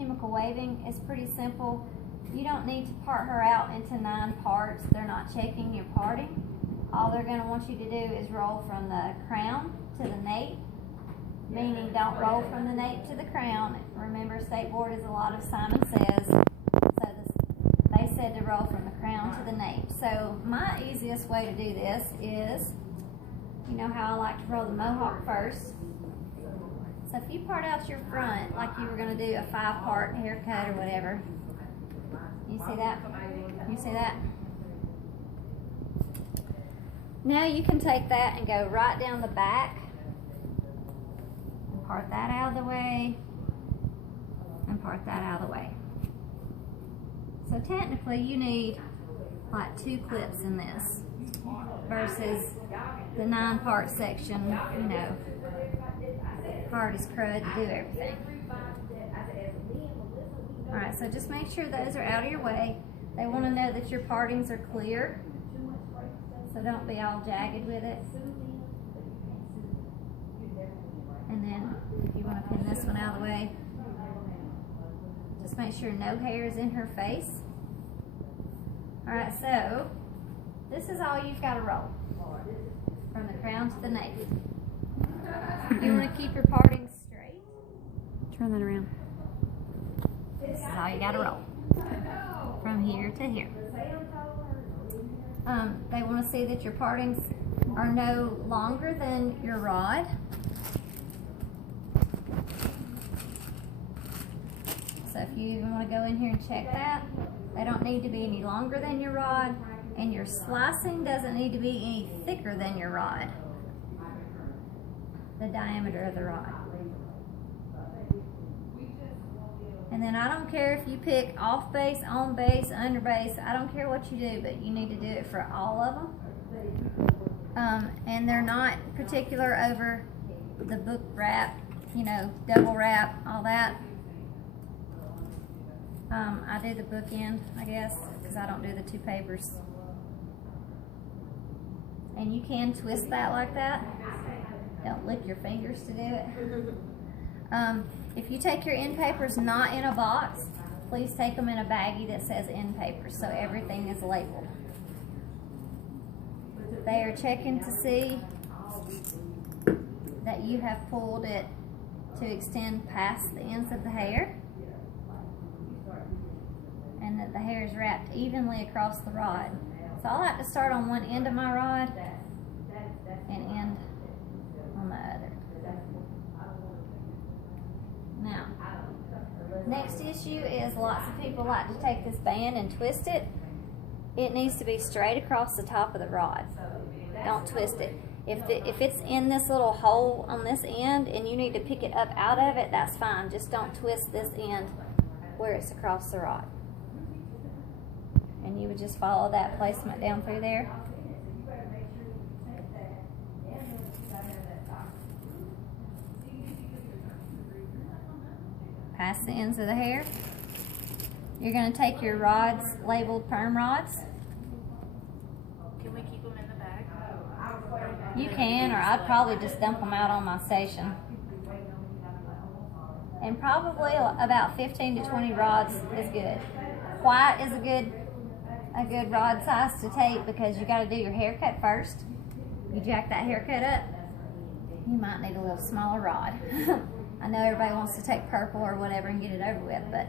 chemical waving is pretty simple. You don't need to part her out into 9 parts. They're not checking your parting. All they're going to want you to do is roll from the crown to the nape, meaning don't roll from the nape to the crown. Remember, State Board is a lot of Simon Says, so they said to roll from the crown to the nape. So my easiest way to do this is, you know how I like to roll the mohawk first. So if you part out your front like you were going to do a 5-part haircut or whatever, you see that? You see that? Now you can take that and go right down the back and part that out of the way and part that out of the way. So technically you need like 2 clips in this versus the 9-part section, you know, hard as crud to do everything. Alright, so just make sure those are out of your way. They want to know that your partings are clear, so don't be all jagged with it. And then if you want to pin this one out of the way, just make sure no hair is in her face. Alright, so this is all you've got to roll from the crown to the nape. You want to keep your partings straight. Turn that around. This is all you got to roll from here to here. They want to see that your partings are no longer than your rod. So if you even want to go in here and check that, they don't need to be any longer than your rod, and your slicing doesn't need to be any thicker than your rod, the diameter of the rod. And then I don't care if you pick off base, on base, under base, I don't care what you do, but you need to do it for all of them. And they're not particular over the book wrap, you know, double wrap, all that. I do the book end, I guess, because I don't do the 2 papers. And you can twist that like that. Don't lick your fingers to do it. If you take your end papers not in a box, please take them in a baggie that says end papers, so everything is labeled. They are checking to see that you have pulled it to extend past the ends of the hair, and that the hair is wrapped evenly across the rod. So I like to start on one end of my rod and end on the other. Now, next issue is lots of people like to take this band and twist it. It needs to be straight across the top of the rod. Don't twist it. If it's in this little hole on this end and you need to pick it up out of it, that's fine. Just don't twist this end where it's across the rod. And you would just follow that placement down through there. Past the ends of the hair. You're going to take your rods labeled perm rods. Can we keep them in the bag? You can, or I'd probably just dump them out on my station. And probably about 15 to 20 rods is good. White is a good rod size to take because you got to do your haircut first. You jack that haircut up, you might need a little smaller rod. I know everybody wants to take purple or whatever and get it over with, but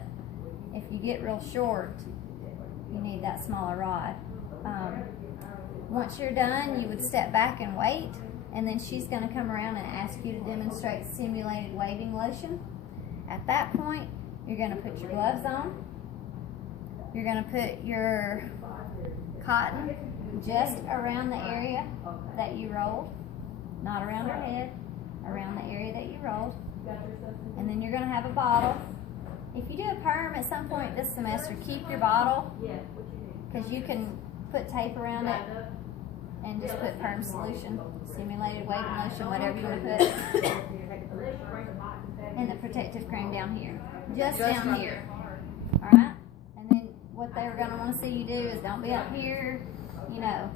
if you get real short, you need that smaller rod. Once you're done, you would step back and wait, and then she's going to come around and ask you to demonstrate simulated waving lotion. At that point, you're going to put your gloves on. You're going to put your cotton just around the area that you rolled, not around her head, around the area that you rolled. And then you're going to have a bottle. If you do a perm at some point this semester, keep your bottle, because you can put tape around it and just put perm solution, simulated waving lotion, whatever you want to put, and the protective cream down here, just down here. Alright? And then what they're going to want to see you do is don't be up here, you know,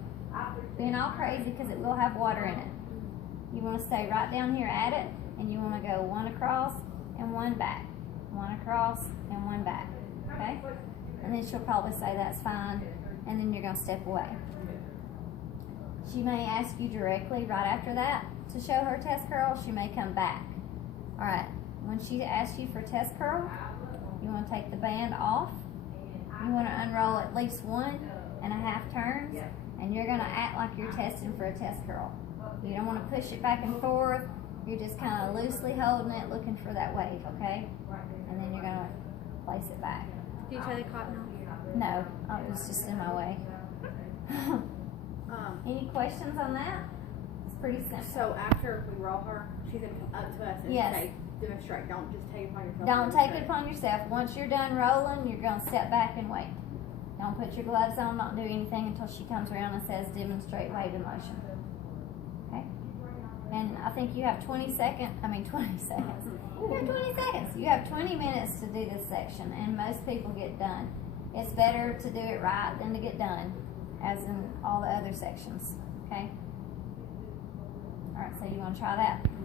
being all crazy, because it will have water in it. You want to stay right down here at it, and you want to go one across and one back, one across, and one back, okay? And then she'll probably say that's fine, and then you're gonna step away. She may ask you directly right after that to show her test curl. She may come back. All right, when she asks you for test curl, you wanna take the band off. You wanna unroll at least 1.5 turns, and you're gonna act like you're testing for a test curl. You don't wanna push it back and forth. You're just kind of loosely holding it, looking for that wave, okay? And then you're gonna place it back. Do you try the cotton off? No, it was just in my way. Any questions on that? It's pretty simple. So after we roll her, she's gonna come up to us and Yes. say, demonstrate. Don't just take it upon yourself. Don't take it upon yourself. Once you're done rolling, you're gonna step back and wait. Don't put your gloves on, don't do anything until she comes around and says demonstrate wave and motion. Okay? And I think you have 20 seconds. You have 20 seconds. You have 20 minutes to do this section, and most people get done. It's better to do it right than to get done, as in all the other sections. Okay? Alright, so you wanna try that?